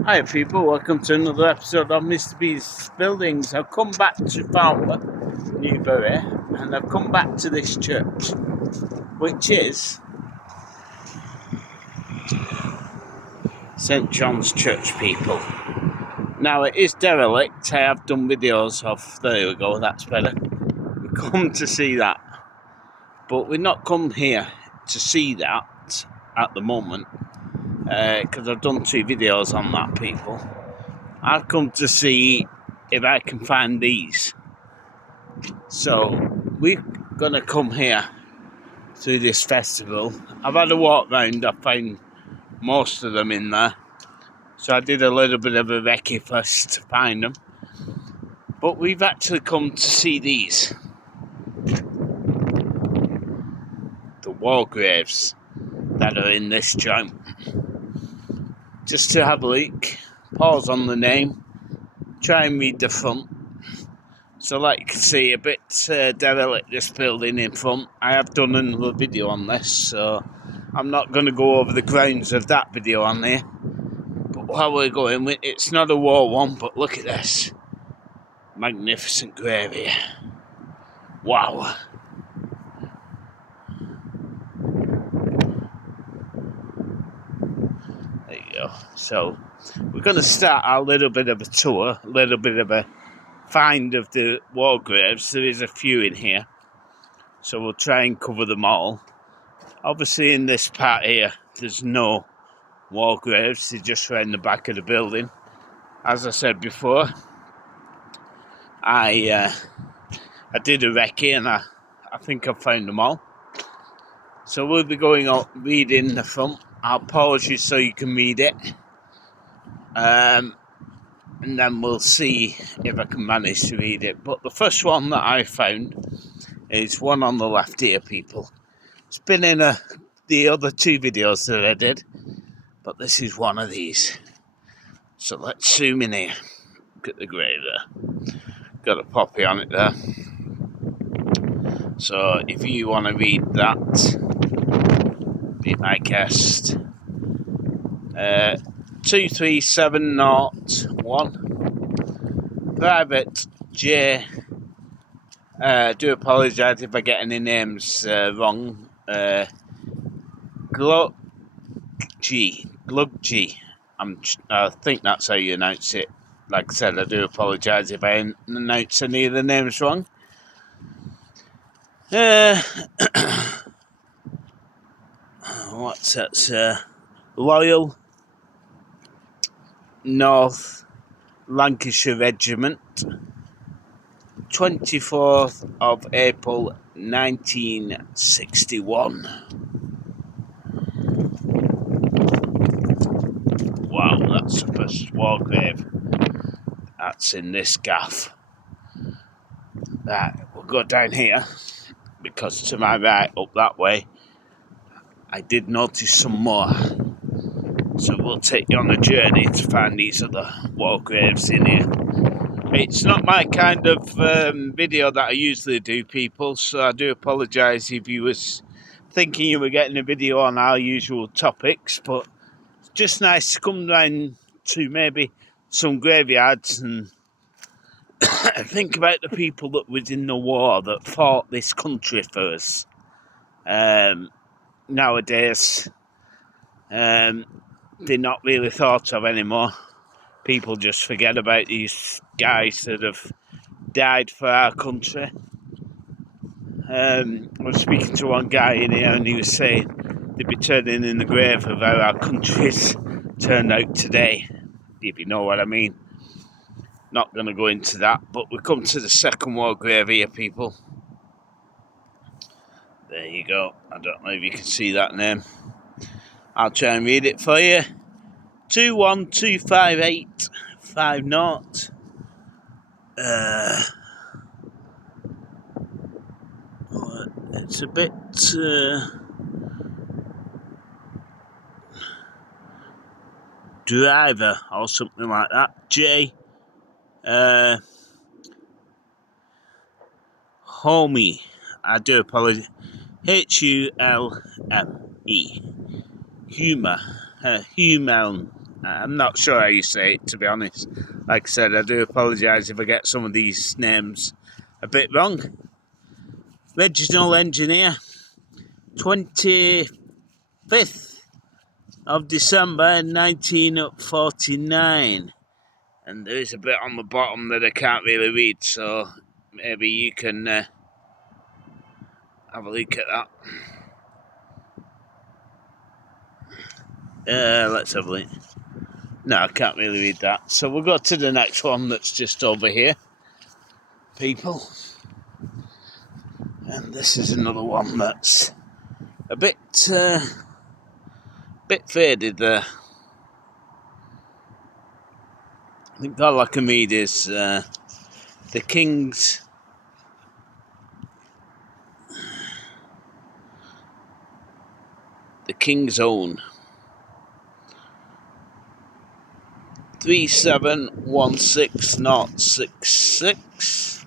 Hi people, welcome to another episode of Mr. B's Buildings. I've come back to Fowler, Newbury, and I've come back to this church, which is St. John's Church, people. Now it is derelict. I have done videos of, there we go, that's better. We come to see that, but we've not come here to see that at the moment, because I've done 2 videos on that, people. I've come to see if I can find these. So we're gonna come here through this festival. I've had a walk round, I found most of them in there. So I did a little bit of a recce first to find them. But we've actually come to see these. The wall graves that are in this joint. Just to have a look, pause on the name, try and read the front. So like you can see, a bit derelict, this building in front. I have done another video on this, so I'm not going to go over the grounds of that video on there. But while we're going, it's not a war one, but look at this. Magnificent grave here. Wow. There you go. So we're going to start a little bit of a tour, a little bit of a find of the war graves. There is a few in here, so we'll try and cover them all. Obviously in this part here, there's no wall graves, they're just around the back of the building. As I said before, I did a recce and I think I've found them all. So we'll be going on reading the front. I'll pause you so you can read it. And then we'll see if I can manage to read it. But the first one that I found is one on the left here, people. It's been in the other 2 videos that I did, but this is one of these. So let's zoom in here. Look at the grave there. Got a poppy on it there. So if you want to read that, be my guest. 23701. Private J. Do apologise if I get any names wrong. Gluggy. I think that's how you announce it. Like I said, I do apologise if I announce any of the names wrong. What's that? Loyal North Lancashire Regiment, 24th of April 1961. Wow, that's the first war grave that's in this gaff. Right, we'll go down here, because to my right, up that way, I did notice some more. So we'll take you on a journey to find these other war graves in here. It's not my kind of video that I usually do, people, so I do apologise if you was thinking you were getting a video on our usual topics, but it's just nice to come down to maybe some graveyards and think about the people that was in the war, that fought this country for us. Nowadays, they're not really thought of anymore. People just forget about these guys that have died for our country. I was speaking to one guy in here and he was saying they'd be turning in the grave of how our country's turned out today, if you know what I mean. Not going to go into that, but we come to the second war grave here, people. There you go. I don't know if you can see that name. I'll try and read it for you. 2125850. It's a bit driver or something like that. J. Homie. I do apologize. Hulme. Human. I'm not sure how you say it, to be honest. Like I said, I do apologise if I get some of these names a bit wrong. Regional engineer, 25th of December 1949. And there is a bit on the bottom that I can't really read, so maybe you can have a look at that. Let's have a look. No, I can't really read that. So we'll go to the next one that's just over here, people. And this is another one that's a bit faded there. I think all I can read is the King's Own. 3716066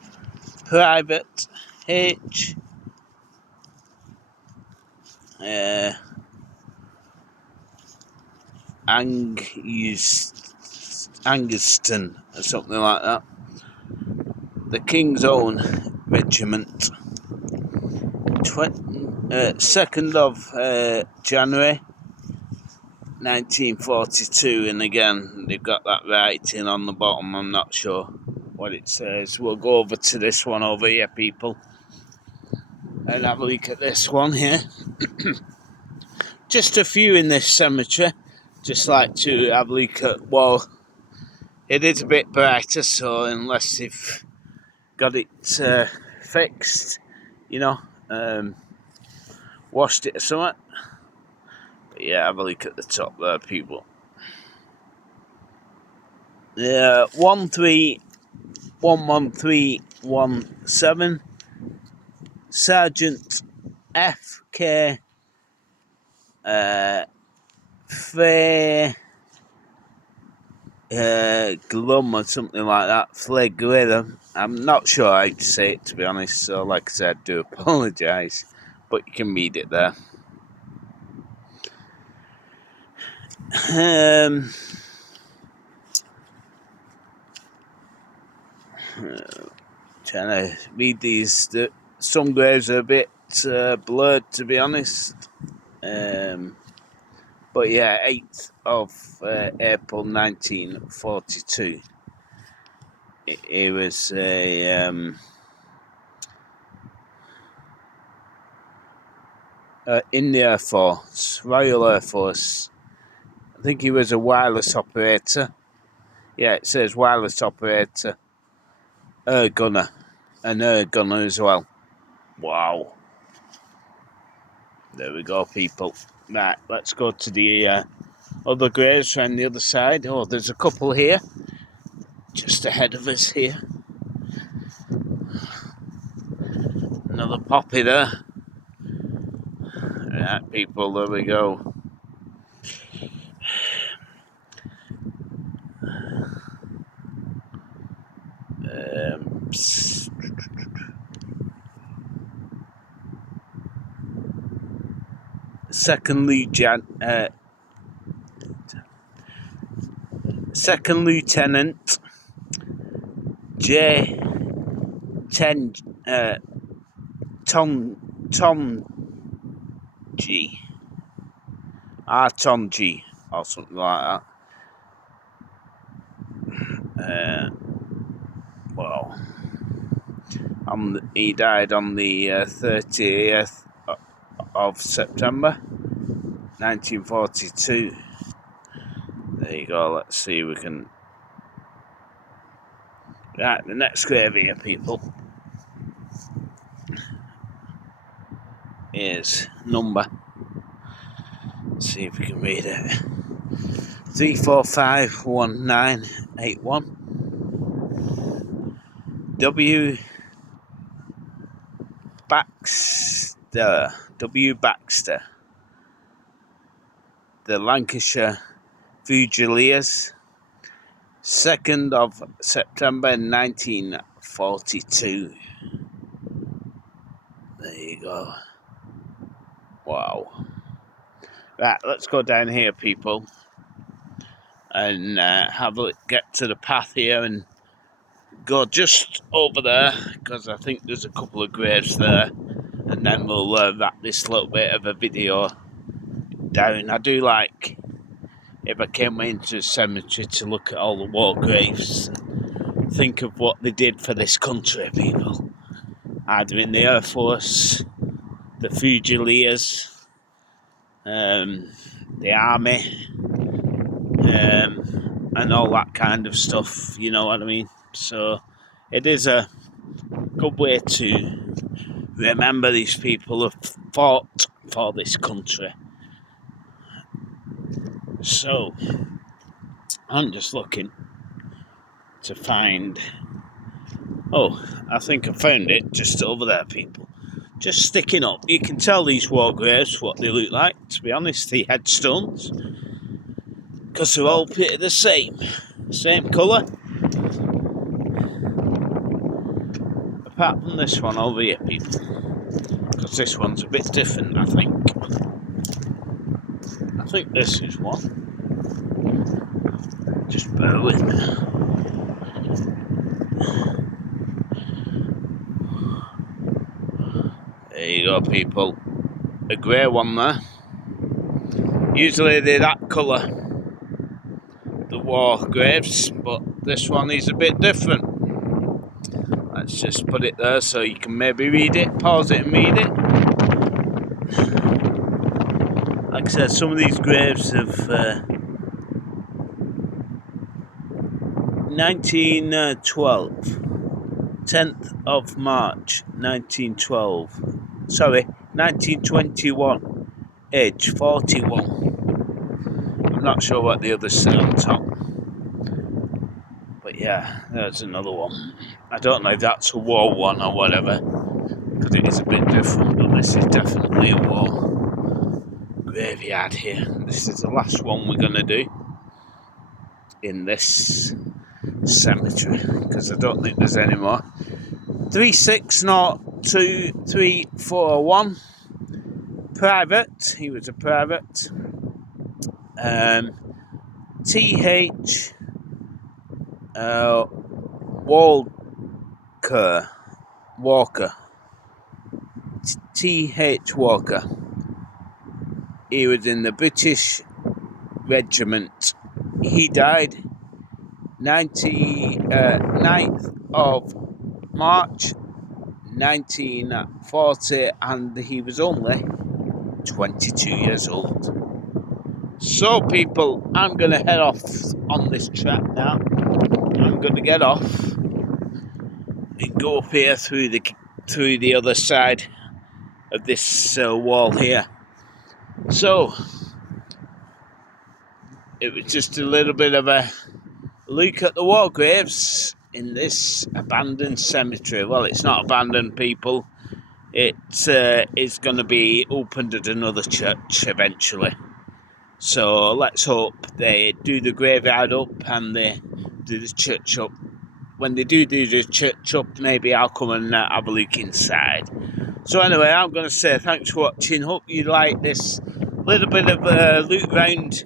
Private H Anguston or something like that. The King's Own Regiment. 2nd of January 1942, and again they've got that writing on the bottom. I'm not sure what it says. We'll go over to this one over here, people, and have a look at this one here. Just a few in this cemetery. Just like to have a look at, well, it is a bit brighter, so unless they've got it fixed, you know, washed it or something. But yeah, have a look at the top there, people. 1317 Sergeant F.K. Frey Glum or something like that. Flegrilla. I'm not sure how to say it, to be honest. So, like I said, I do apologise, but you can read it there. Trying to read these. Some graves are a bit blurred, to be honest. But yeah, 8th of April 1942. It was in the Air Force, Royal Air Force. I think he was a wireless operator. Yeah, it says wireless operator, air gunner, an air gunner as well. Wow. There we go, people. Right, let's go to the other graves around the other side. Oh, there's a couple here, just ahead of us here. Another poppy there. Right, people, there we go. Second Lieutenant J. Tom G. Tom G. or something like that. Well, he died on the 30th of September 1942. There you go. Let's see if we can. Right, the next grave here, people, is number. Let's see if we can read it. 3451981. W. Baxter. The Lancashire Fusiliers. 2nd of September 1942. There you go. Wow. Right, let's go down here, people, and get to the path here and go just over there, because I think there's a couple of graves there, and then we'll wrap this little bit of a video down. I do like, if I came into a cemetery, to look at all the war graves and think of what they did for this country, people. Either in the Air Force, the Fusiliers, the Army, and all that kind of stuff, you know what I mean? So it is a good way to remember these people who have fought for this country. So I'm just looking to find, I think I found it just over there, people. Just sticking up. You can tell these war graves what they look like, to be honest, the headstones, because they're all pretty the same colour. Apart from this one over here, people, because this one's a bit different, I think. I think this is one. Just bear with me. There you go, people. A grey one there. Usually they're that colour, the war graves, but this one is a bit different. Let's just put it there so you can maybe read it, pause it and read it. Like I said, some of these graves have 1912, 10th of March 1912, 1921, age 41. I'm not sure what the others say on top, but yeah, there's another one. I don't know if that's a war one or whatever, because it is a bit different, but this is definitely a war graveyard here. This is the last one we're going to do in this cemetery, because I don't think there's any more. 3602341, private, he was a private. T.H. Walker. T.H. Walker. He was in the British Regiment. He died 9th of March 1940, and he was only 22 years old. So people, I'm going to head off on this track now. I'm going to get off and go up here through the other side of this wall here. So it was just a little bit of a look at the war graves in this abandoned cemetery. Well, it's not abandoned, people. It is going to be opened at another church eventually. So let's hope they do the graveyard up and they do the church up. When they do the church up, maybe I'll come and have a look inside. So anyway, I'm going to say thanks for watching. Hope you like this little bit of a look round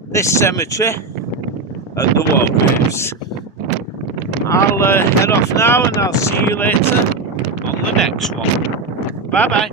this cemetery at the war graves. I'll head off now, and I'll see you later on the next one. Bye bye.